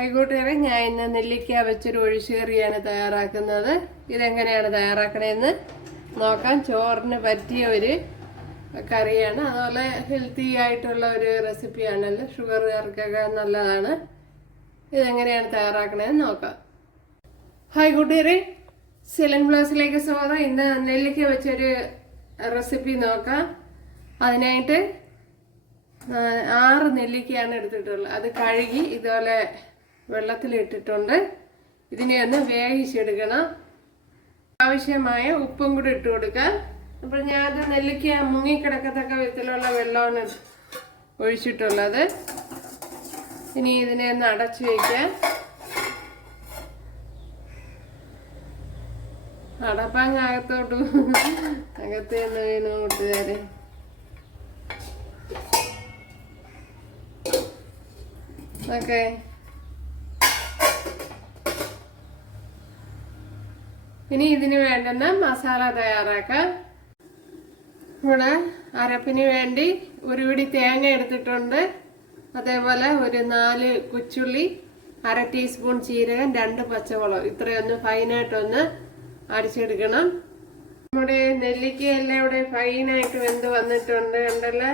ആയിക്കോട്ടെ, ഞാൻ ഇന്ന് നെല്ലിക്ക വെച്ചൊരു ഒഴിച്ചുകറിയാണ് തയ്യാറാക്കുന്നത്. ഇതെങ്ങനെയാണ് തയ്യാറാക്കണതെന്ന് നോക്കാം. ചോറിന് പറ്റിയ ഒരു കറിയാണ്, അതുപോലെ ഹെൽത്തി ആയിട്ടുള്ള ഒരു റെസിപ്പിയാണല്ലോ, ഷുഗറുകാർക്കൊക്കെ നല്ലതാണ്. ഇതെങ്ങനെയാണ് തയ്യാറാക്കണതെന്ന് നോക്കാം. ഹായ് കൂട്ടുകാരെ, സെലൻ ബ്ലോസിലേക്ക് സ്വാഗതം. ഇന്ന് നെല്ലിക്ക വെച്ചൊരു റെസിപ്പി നോക്കാം. അതിനായിട്ട് 6 നെല്ലിക്കയാണ് എടുത്തിട്ടുള്ളത്. അത് കഴുകി ഇതുപോലെ വെള്ളത്തിലിട്ടിട്ടുണ്ട്. ഇതിനെ ഒന്ന് വേവിച്ചെടുക്കണം. ആവശ്യമായ ഉപ്പും കൂടി ഇട്ട് കൊടുക്കാം. അപ്പോൾ ഞാനത് നെല്ലിക്ക മുങ്ങിക്കിടക്കത്തക്ക വിധത്തിലുള്ള വെള്ളമാണ് ഒഴിച്ചിട്ടുള്ളത്. ഇനി ഇതിനെ ഒന്ന് അടച്ചു വയ്ക്കാം. അടപ്പാങ്ങകത്തോട്ട് അകത്ത് നിന്ന് വീണു കൂട്ടുകാരെ. ഓക്കെ, ഇനി ഇതിന് വേണ്ടുന്ന മസാല തയ്യാറാക്കാം. ഇവിടെ അരപ്പിന് വേണ്ടി ഒരു പിടി തേങ്ങ എടുത്തിട്ടുണ്ട്. അതേപോലെ ഒരു 4 കൊച്ചുള്ളി, 1/2 ടീസ്പൂൺ ജീരകം, 2 പച്ചമുളക്. ഇത്രയൊന്ന് ഫൈനായിട്ടൊന്ന് അടിച്ചെടുക്കണം. നമ്മുടെ നെല്ലിക്കയെല്ലാം ഇവിടെ ഫൈനായിട്ട് വെന്ത് വന്നിട്ടുണ്ട്, കണ്ടല്ലോ.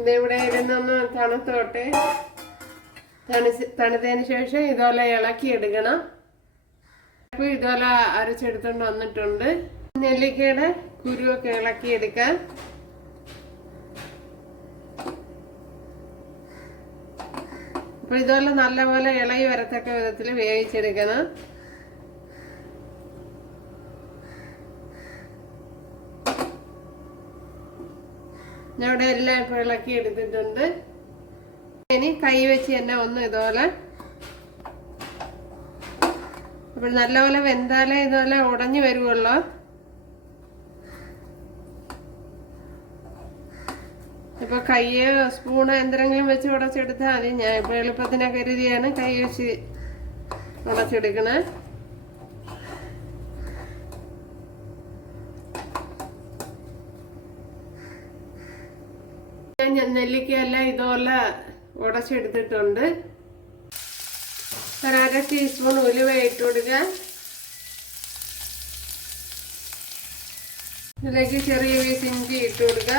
ഇതിവിടെ ഇരുന്നൊന്ന് തണുത്തോട്ടെ. തണുത്തതിന് ശേഷം ഇതുപോലെ ഇളക്കി എടുക്കണം. ഇതുപോലെ അരച്ചെടുത്തോണ്ട് വന്നിട്ടുണ്ട്. നെല്ലിക്കയുടെ കുരുവൊക്കെ ഇളക്കിയെടുക്കാം. അപ്പൊ ഇതുപോലെ നല്ലപോലെ ഇളകി വരത്തക്ക വിധത്തിൽ വേവിച്ചെടുക്കണം. ഞാൻ ഇവിടെ എല്ലാം ഇപ്പൊ ഇളക്കി എടുത്തിട്ടുണ്ട്. ഇനി കൈ വെച്ച് തന്നെ ഒന്ന് ഇതുപോലെ, അപ്പോൾ നല്ലപോലെ വെന്താലേ ഇതുപോലെ ഉടഞ്ഞു വരുവുള്ളൂ. ഇപ്പൊ കയ്യോ സ്പൂണ് എന്തെങ്കിലും വെച്ച് ഉടച്ചെടുത്താൽ മതി. ഞാൻ ഇപ്പൊ എളുപ്പത്തിനെ കരുതിയാണ് കൈ വെച്ച് ഉടച്ചെടുക്കണേ. നെല്ലിക്കയെല്ലാം ഇതുപോലെ ഉടച്ചെടുത്തിട്ടുണ്ട്. 1/2 ടീസ്പൂൺ ഉലുവ ഇട്ട് കൊടുക്കുക. ഇതിലേക്ക് ചെറിയ പീസ് ഇഞ്ചി ഇട്ട് കൊടുക്കുക.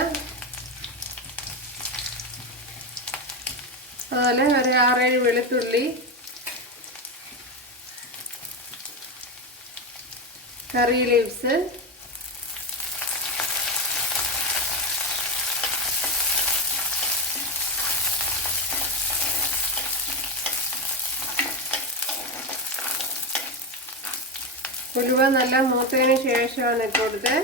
അതുപോലെ ഒരു 6-7 വെളുത്തുള്ളി, കറി ലീവ്സ്, ഉലുവ നല്ല മൂത്തതിന് ശേഷമാണ് ഇട്ട് കൊടുത്തത്.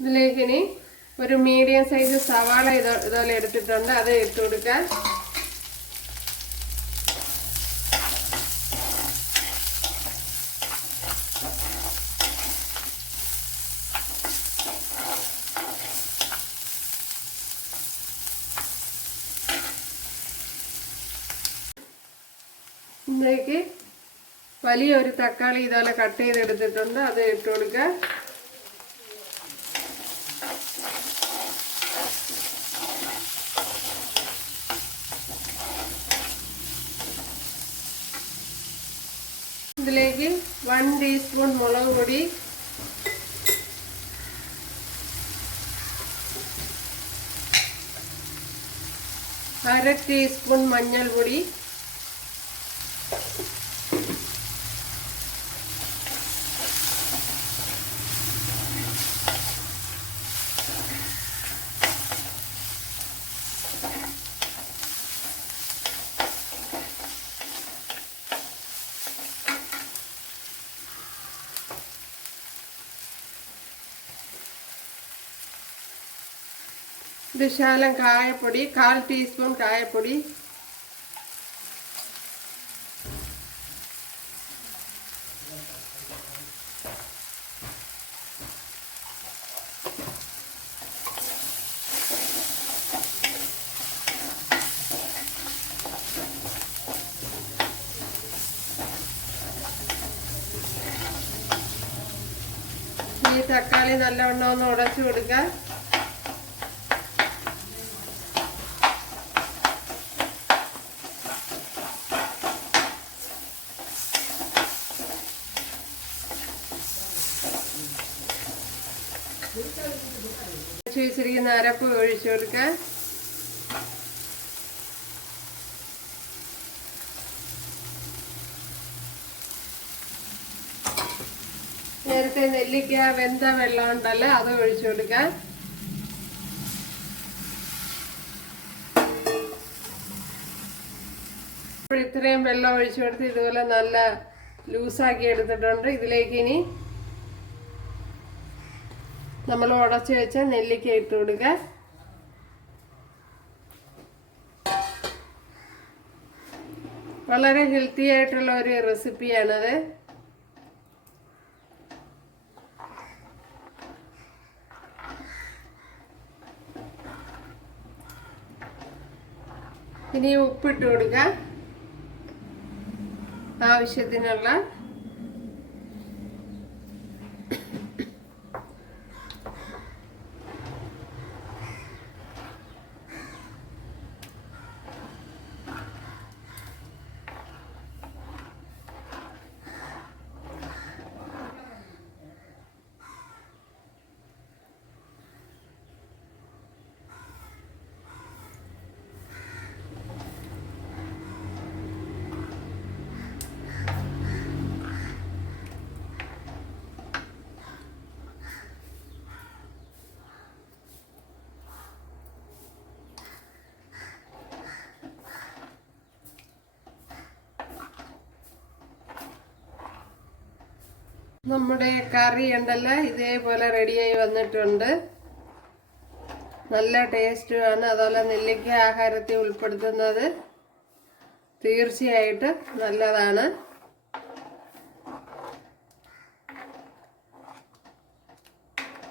ഇതിലേക്ക് ഇനി ഒരു മീഡിയം സൈസ് സവാള ഇതുപോലെ എടുത്തിട്ടുണ്ട്, അത് ഇട്ട് കൊടുക്കാം. ഇതിലേക്ക് വലിയൊരു തക്കാളി ഇതുപോലെ കട്ട് ചെയ്തെടുത്തിട്ടുണ്ട്, അത് ഇട്ട് കൊടുക്കുക. ഇതിലേക്ക് 1 ടീസ്പൂൺ മുളക് പൊടി, 1/2 ടീസ്പൂൺ മഞ്ഞൾപ്പൊടി, ശകലം കായപ്പൊടി, 1/4 ടീസ്പൂൺ കായപ്പൊടി, തക്കാളി നല്ലവണ്ണം ഒന്ന് ഉടച്ചു കൊടുക്കാം. വെച്ചിരിക്കുന്ന അരപ്പ് ഒഴിച്ചു കൊടുക്കാം. നേരത്തെ നെല്ലിക്ക വെന്ത വെള്ളം ഉണ്ടല്ലോ അത് ഒഴിച്ചു കൊടുക്കാം. ഇത്രയും വെള്ളം ഒഴിച്ചു കൊടുത്ത് ഇതുപോലെ നല്ല ലൂസാക്കി എടുത്തിട്ടുണ്ട്. ഇതിലേക്ക് ഇനി നമ്മൾ ഉടച്ചു വെച്ച നെല്ലിക്ക ഇട്ട് കൊടുക്കുക. വളരെ ഹെൽത്തി ആയിട്ടുള്ള ഒരു റെസിപ്പിയാണത്. ഇനി ഉപ്പിട്ട് കൊടുക്കുക ആവശ്യത്തിനുള്ള. നമ്മുടെ കറി ഉണ്ടല്ലോ ഇതേപോലെ റെഡിയായി വന്നിട്ടുണ്ട്. നല്ല ടേസ്റ്റുമാണ്. അതുപോലെ നെല്ലിക്ക ആഹാരത്തിൽ ഉൾപ്പെടുത്തുന്നത് തീർച്ചയായിട്ടും നല്ലതാണ്.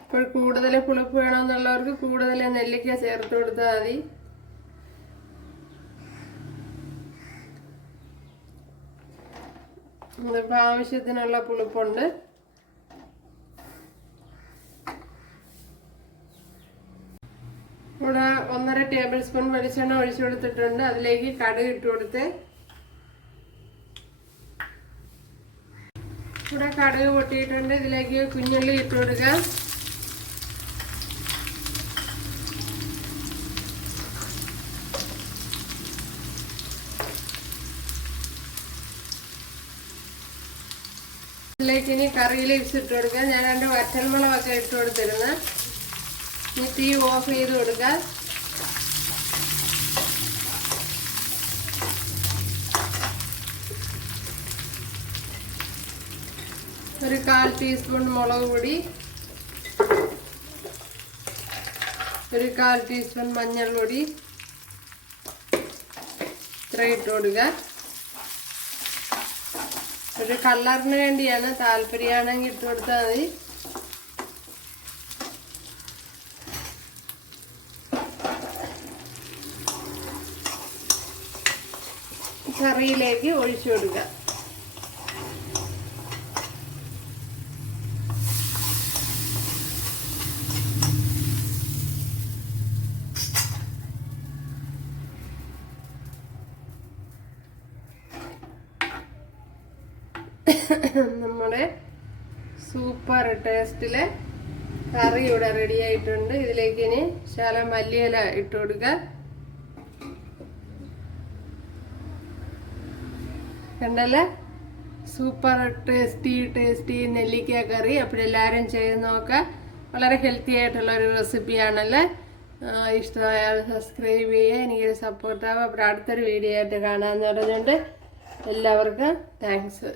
ഇപ്പോൾ കൂടുതൽ പുളിപ്പ് വേണമെന്നുള്ളവർക്ക് കൂടുതൽ നെല്ലിക്ക ചേർത്ത് കൊടുത്താൽ മതി. ഇതിപ്പോൾ ആവശ്യത്തിനുള്ള പുളിപ്പുണ്ട്. ഇവിടെ 1.5 ടേബിൾ സ്പൂൺ വെളിച്ചെണ്ണ ഒഴിച്ചു കൊടുത്തിട്ടുണ്ട്. അതിലേക്ക് കടുക് ഇട്ട് കൊടുത്ത് ഇവിടെ കടുക് പൊട്ടിയിട്ടുണ്ട്. ഇതിലേക്ക് കുഞ്ഞുള്ളി ഇട്ട് കൊടുക്കുക. ഇതിലേക്ക് ഇനി കറി ലീവ്സ് ഇട്ട് കൊടുക്കുക. ഞാൻ 2 വറ്റൽമുളകൊക്കെ ഇട്ട് കൊടുത്തിരുന്നു. ഇനി തീ ഓഫ് ചെയ്ത് കൊടുക്കുക. ഒരു 1/4 ടീസ്പൂൺ മുളക് പൊടി, ഒരു 1/4 ടീസ്പൂൺ മഞ്ഞൾപ്പൊടി ഇത്ര ഇട്ട് കൊടുക്കുക. ഒരു കളറിന് വേണ്ടിയാണ്, താല്പര്യമാണെങ്കിൽ ഇട്ട് കൊടുത്താൽ മതി. കറിയിലേക്ക് ഒഴിച്ചു കൊടുക്കുക. നമ്മുടെ സൂപ്പർ ടേസ്റ്റിലെ കറി ഇവിടെ റെഡി ആയിട്ടുണ്ട്. ഇതിലേക്ക് ഇനി ശകലം മല്ലിയില ഇട്ട് കൊടുക്കുക. കണ്ടല്ലേ, സൂപ്പർ ടേസ്റ്റി നെല്ലിക്ക കറി. അപ്പോൾ എല്ലാവരും ചെയ്ത് നോക്കുക. വളരെ ഹെൽത്തി ആയിട്ടുള്ള ഒരു റെസിപ്പിയാണല്ലേ. ഇഷ്ടമായാൽ സബ്സ്ക്രൈബ് ചെയ്യുക, എനിക്ക് സപ്പോർട്ടാവുക. അപ്പോൾ അടുത്തൊരു വീഡിയോ ആയിട്ട് കാണാമെന്ന് പറഞ്ഞുകൊണ്ട് എല്ലാവർക്കും താങ്ക്സ്.